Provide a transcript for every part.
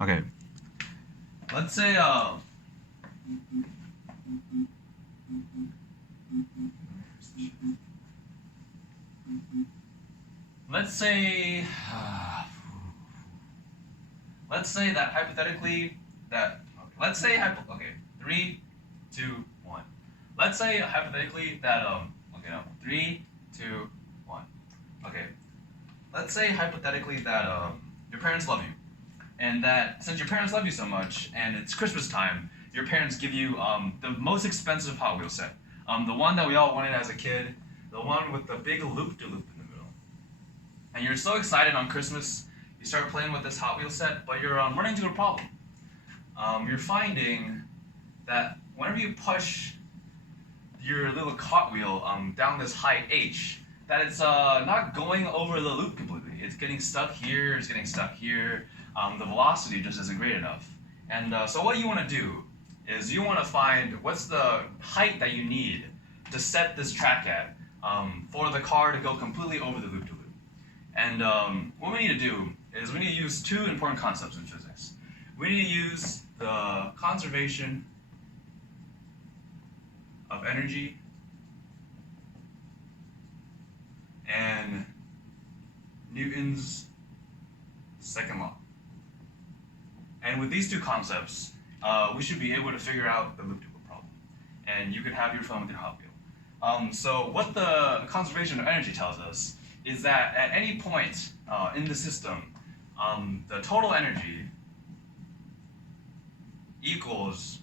Okay. Let's say let's say let's say that hypothetically that let's say okay, 3, 2, 1. Let's say hypothetically that okay, no, 3, 2, 1. Okay. Let's say hypothetically that your parents love you, and that since your parents love you so much, and it's Christmas time, your parents give you the most expensive Hot Wheels set, the one that we all wanted as a kid, the one with the big loop-de-loop in the middle. And you're so excited on Christmas, you start playing with this Hot Wheels set, but you're running into a problem. You're finding that whenever you push your little cartwheel down this height h, that it's not going over the loop completely. It's getting stuck here, it's getting stuck here. The velocity just isn't great enough. And so what you want to do is you want to find what's the height that you need to set this track at for the car to go completely over the loop-to-loop. And what we need to do is we need to use two important concepts in physics. We need to use the conservation of energy and Newton's second law. And with these two concepts, we should be able to figure out the loop-de-loop problem. And you can have your fun with your Hot Wheel. So what the conservation of energy tells us is that at any point in the system, the total energy equals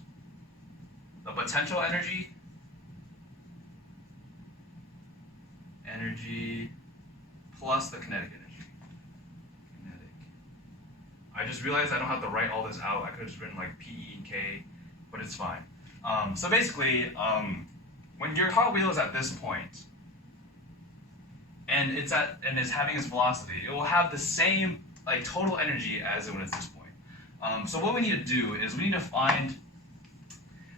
the potential energy plus the kinetic energy. I just realized I don't have to write all this out. I could have just written like P, E, and K, but it's fine. So basically, when your Hot Wheel is at this point, and it's having its velocity, it will have the same like total energy as when it's this point. So what we need to do is we need to find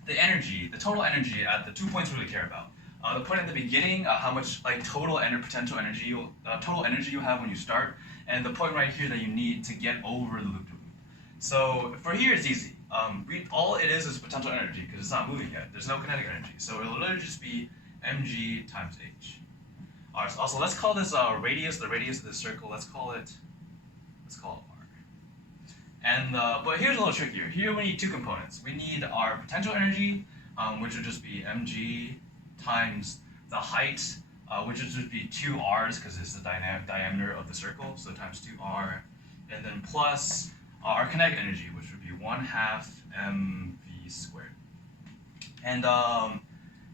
the energy, the total energy at the 2 points we really care about. The point at the beginning, how much like total potential energy you have when you start, and the point right here that you need to get over the loop-to-loop. So for here it's easy. All it is potential energy because it's not moving yet. There's no kinetic energy, so it'll literally just be mg times h. Alright. So also let's call this radius, the radius of this circle. Let's call it r. And but here's a little trickier. Here we need two components. We need our potential energy, which would just be mg times the height, which would just be 2 r's because it's the diameter of the circle, so times 2r, and then plus our kinetic energy, which would be 1/2 mv squared. And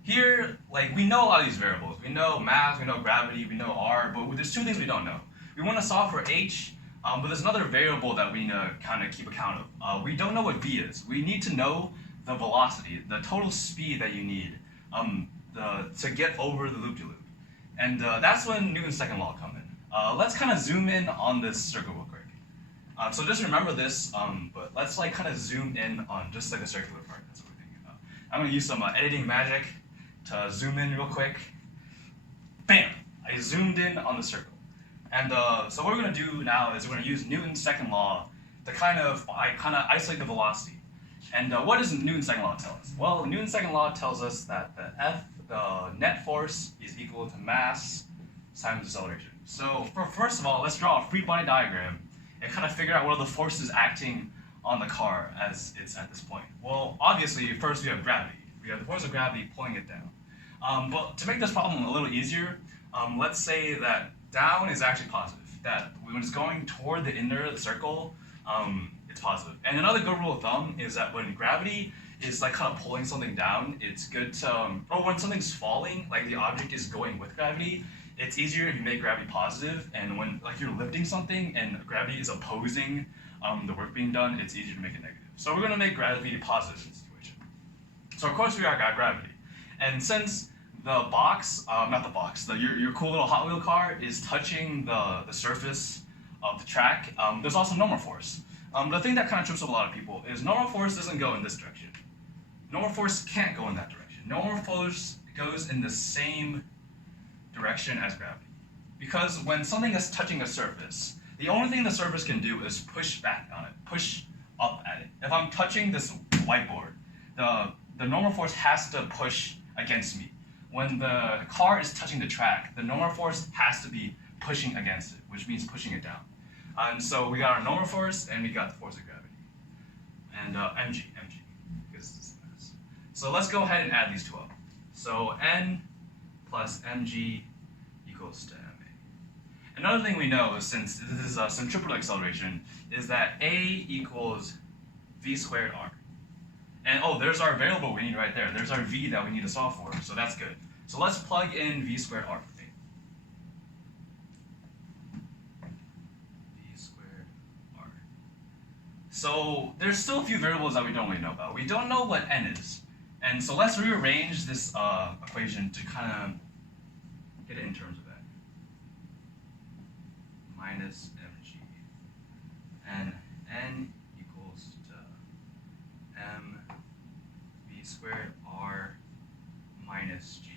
here, like, we know a lot of these variables. We know mass, we know gravity, we know r, but there's two things we don't know. We want to solve for h, but there's another variable that we need to kind of keep account of. We don't know what v is. We need to know the velocity, the total speed that you need to get over the loop-de-loop. And that's when Newton's second law comes in. Let's kind of zoom in on this circle real quick. So just remember this, but let's like kind of zoom in on just like the circular part. That's what we're thinking about. I'm going to use some editing magic to zoom in real quick. Bam! I zoomed in on the circle. And so what we're going to do now is we're going to use Newton's second law to kind of isolate the velocity. And what does Newton's second law tell us? Well, Newton's second law tells us that the net force is equal to mass times acceleration. So first of all, let's draw a free body diagram and kind of figure out what are the forces acting on the car as it's at this point. Well, obviously, first we have gravity. We have the force of gravity pulling it down. But to make this problem a little easier, let's say that down is actually positive. That when it's going toward the inner of the circle, it's positive. And another good rule of thumb is that when gravity is like kind of pulling something down, it's good to, or when something's falling, like the object is going with gravity, it's easier if you make gravity positive, and when like you're lifting something and gravity is opposing the work being done, it's easier to make it negative. So we're going to make gravity positive in this situation. So of course we got gravity. And since the box, your cool little Hot Wheel car is touching the surface of the track, there's also normal force. The thing that kind of trips up a lot of people is normal force doesn't go in this direction. Normal force can't go in that direction. Normal force goes in the same direction as gravity. Because when something is touching a surface, the only thing the surface can do is push back on it, push up at it. If I'm touching this whiteboard, the normal force has to push against me. When the car is touching the track, the normal force has to be pushing against it, which means pushing it down. And so we got our normal force and we got the force of gravity. And mg. Because this is mass. So let's go ahead and add these two up. So n plus mg equals to ma. Another thing we know, since this is a centripetal acceleration, is that a equals v squared r. And oh, there's our variable we need right there. There's our v that we need to solve for, so that's good. So let's plug in v squared r for a. V squared r. So there's still a few variables that we don't really know about. We don't know what n is. And so let's rearrange this equation to kind of get it in terms of n. Minus mg. And n equals to m v squared r minus g.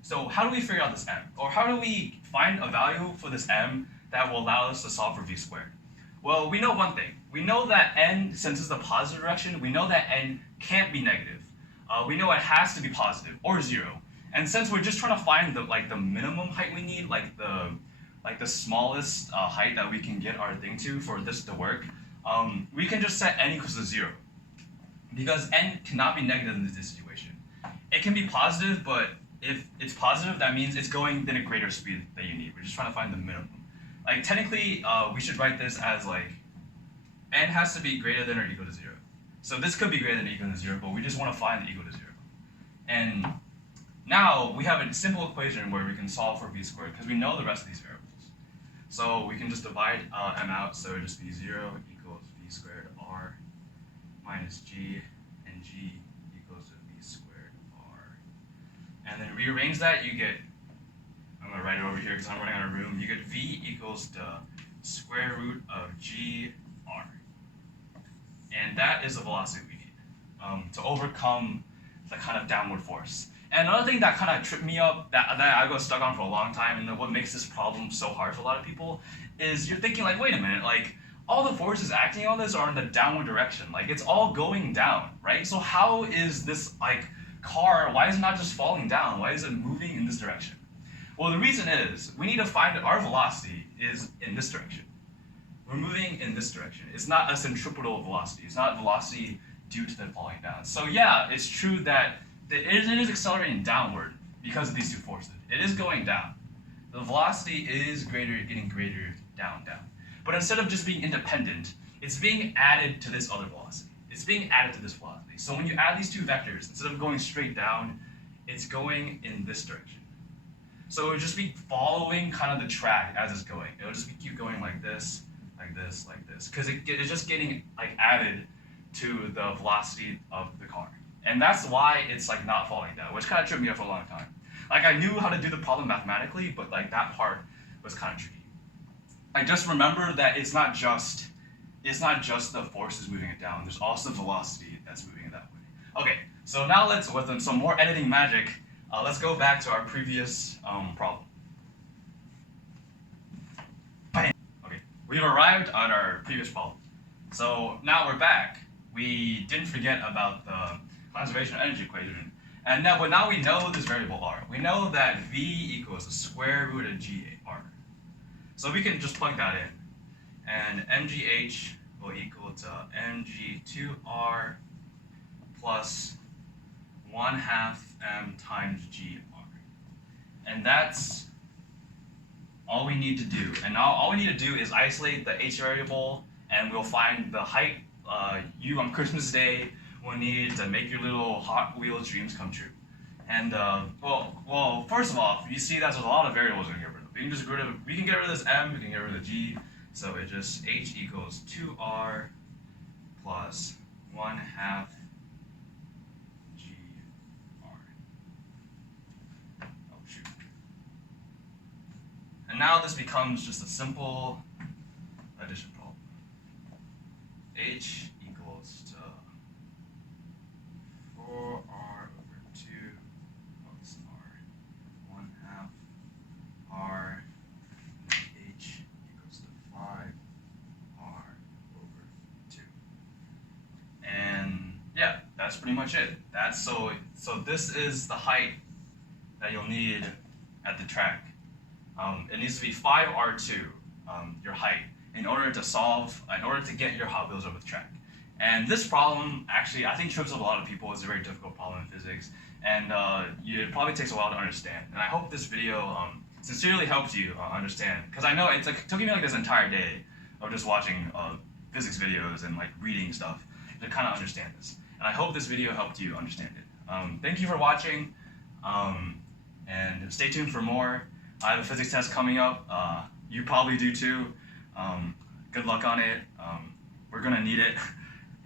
So how do we figure out this m? Or how do we find a value for this m that will allow us to solve for v squared? Well, we know one thing. We know that n, since it's the positive direction, we know that n can't be negative. We know it has to be positive or 0. And since we're just trying to find the minimum height we need, like the smallest height that we can get our thing to for this to work, we can just set n equals to 0. Because n cannot be negative in this situation. It can be positive, but if it's positive, that means it's going at a greater speed that you need. We're just trying to find the minimum. Like technically, we should write this as like n has to be greater than or equal to 0. So this could be greater than or equal to 0, but we just want to find the equal to 0. And now we have a simple equation where we can solve for v squared because we know the rest of these variables. So we can just divide m out, so it would just be 0 equals v squared r minus g, and g equals to v squared r. And then rearrange that, you get, I'm going to write it over here because I'm running out of room, you get v equals the square root of g r. And that is the velocity we need to overcome the kind of downward force. And another thing that kind of tripped me up, that I got stuck on for a long time, and what makes this problem so hard for a lot of people, is you're thinking like, wait a minute, like all the forces acting on this are in the downward direction. Like it's all going down, right? So how is this like car, why is it not just falling down? Why is it moving in this direction? Well, the reason is we need to find that our velocity is in this direction. We're moving in this direction. It's not a centripetal velocity. It's not velocity due to them falling down. So yeah, it's true that it is accelerating downward because of these two forces. It is going down. The velocity is getting greater down. But instead of just being independent, it's being added to this other velocity. It's being added to this velocity. So when you add these two vectors, instead of going straight down, it's going in this direction. So it would just be following kind of the track as it's going. It'll just keep going like this, like this, like this, because it's just getting like added to the velocity of the car. And that's why it's like not falling down, which kind of tripped me up for a long time. Like I knew how to do the problem mathematically, but like that part was kind of tricky. I just remember that it's not just the forces moving it down. There's also velocity that's moving it that way. Okay, so now with some more editing magic, let's go back to our previous problem. Bam. Okay, we've arrived at our previous problem. So now we're back. We didn't forget about the conservation of energy equation. But now we know this variable r. We know that v equals the square root of g(r). So we can just plug that in. And mgh will equal to mg2r plus 1/2 m times gr. And that's all we need to do. And now all we need to do is isolate the h variable, and we'll find the height you on Christmas Day will need to make your little Hot Wheels dreams come true. And well, first of all, you see that there's a lot of variables we can get rid of. We can get rid of this m, we can get rid of the g, so it just h equals 2r plus 1/2 gr. Oh shoot. And now this becomes just a simple addition problem. H equals to 4r over 2 plus r 1/2 r, and h equals to 5r over 2. that's pretty much it. So this is the height that you'll need at the track. It needs to be 5R2, your height, in order to get your Hot Wheels over the track. And this problem, actually, I think trips up a lot of people. It's a very difficult problem in physics, and it probably takes a while to understand. And I hope this video sincerely helped you understand, because I know it took me like this entire day of just watching physics videos and like reading stuff to kind of understand this. And I hope this video helped you understand it. Thank you for watching, and stay tuned for more. I have a physics test coming up. You probably do too. Good luck on it. We're gonna need it.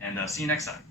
And see you next time.